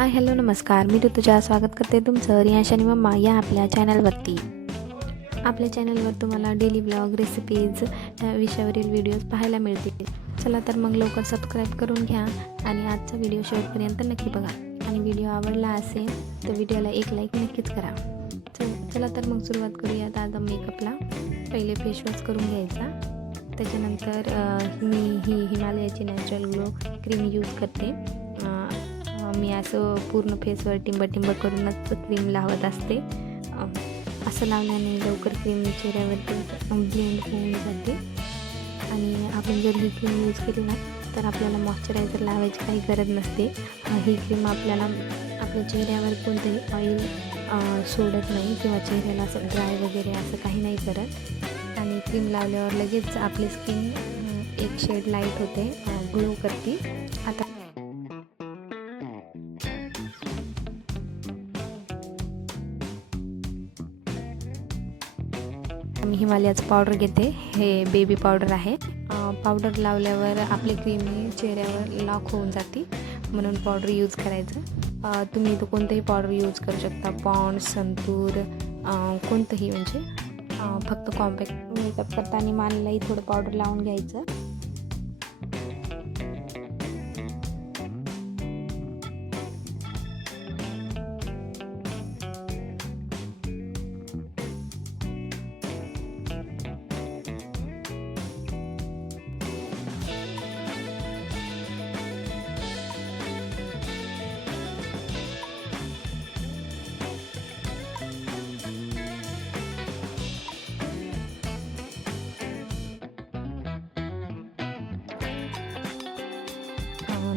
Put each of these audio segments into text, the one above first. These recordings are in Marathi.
हाय हॅलो नमस्कार, मी ऋतुजा स्वागत करते तुमचं रियांश आणि मम्मा या आपल्या चॅनलवरती. आपल्या चॅनलवर तुम्हाला डेली ब्लॉग, रेसिपीज या विषयावरील व्हिडिओज पाहायला मिळतील. चला तर मग लवकर सबस्क्राईब करून घ्या आणि आजचा व्हिडिओ शेवटपर्यंत नक्की बघा. आणि व्हिडिओ आवडला असेल तर व्हिडिओला एक लाईक नक्कीच करा. चला तर मग सुरुवात करूयात आज मेकअपला. पहिले फेसवॉश करून घ्यायचा. त्याच्यानंतर मी ही हिमालयाची नॅचरल ग्लो क्रीम यूज करते. मी असं पूर्ण फेसवर टिंब करूनच क्रीम लावत असते. असं लावल्याने लवकर क्रीम चेहऱ्यावरती ब्लेंड होऊन जाते. आणि आपण जर ही क्रीम यूज केली ना तर आपल्याला मॉइश्चरायझर लावायची काही गरज नसते. ही क्रीम आपल्याला आपल्या चेहऱ्यावर कोणतंही ऑइल सोडत नाही किंवा चेहऱ्याला असं ड्राय वगैरे असं काही नाही करत. आणि क्रीम लावल्यावर लगेच आपली स्किन एक शेड लाईट होते, ग्लो करते. आता मी हिमालयाचं पावडर घेते. हे बेबी पावडर आहे. पावडर लावल्यावर आपली क्रीम ही चेहऱ्यावर लॉक होऊन जाते, म्हणून पावडर यूज करायचं. तुम्ही इथं कोणतंही पावडर यूज करू शकता. पॉन्ड्स, संतूर, कोणतंही म्हणजे फक्त कॉम्पॅक्ट मेकअप करताना मानलाही थोडं पावडर लावून घ्यायचं.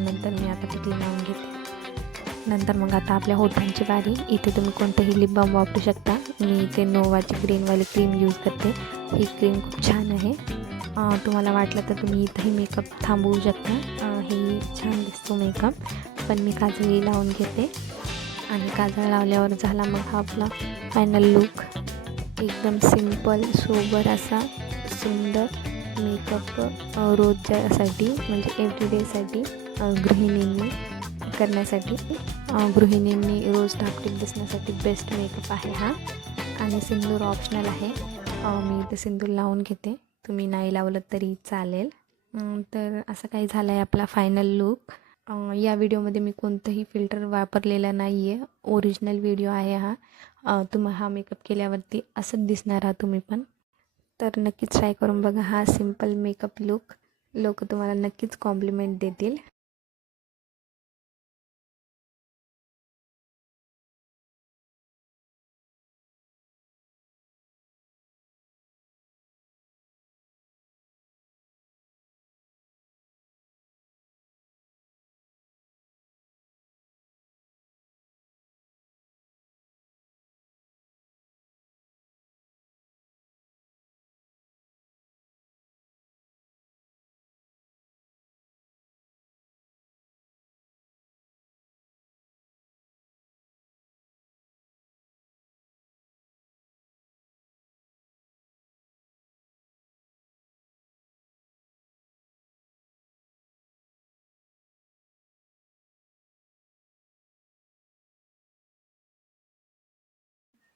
नंतर मी आता टिकली लावून घेते. नंतर मग आता आपल्या होठांची बारी. इथे तुम्ही कोणतंही लिप बाम वापरू शकता. मी इथे नोवाची ग्रीनवाली क्रीम यूज करते. ही क्रीम खूप छान आहे. तुम्हाला वाटलं तर तुम्ही इथंही मेकअप थांबवू शकता. ही छान दिसतो मेकअप. पण मी काजळी लावून घेते. आणि काजळ लावल्यावर झाला मग हा आपला फायनल लुक. एकदम सिम्पल सोबर असा सुंदर मेकअप रोजच्यासाठी म्हणजे एव्हरीडेसाठी गृहिणींनी करण्यासाठी, गृहिणींनी रोज टापटीप दिसण्यासाठी बेस्ट मेकअप आहे हा. आणि सिंदूर ऑप्शनल आहे. मी इथे सिंदूर लावून घेते. तुम्ही नाही लावलं तरी चालेल. तर असं काही झालं आहे आपला फायनल लुक. या व्हिडिओमध्ये मी कोणतंही फिल्टर वापरलेलं नाही आहे. ओरिजिनल व्हिडिओ आहे हा. तुम्हाला हा मेकअप केल्यावरती असंच दिसणार आहात तुम्ही पण. तर नक्कीच ट्राय करून बघा हा सिम्पल मेकअप लुक. लोक तुम्हाला नक्कीच कॉम्प्लिमेंट देतील.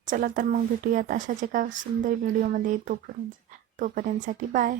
चला तर मग भेटूयात अशाच एका सुंदर व्हिडिओमध्ये. तोपर्यंतसाठी बाय.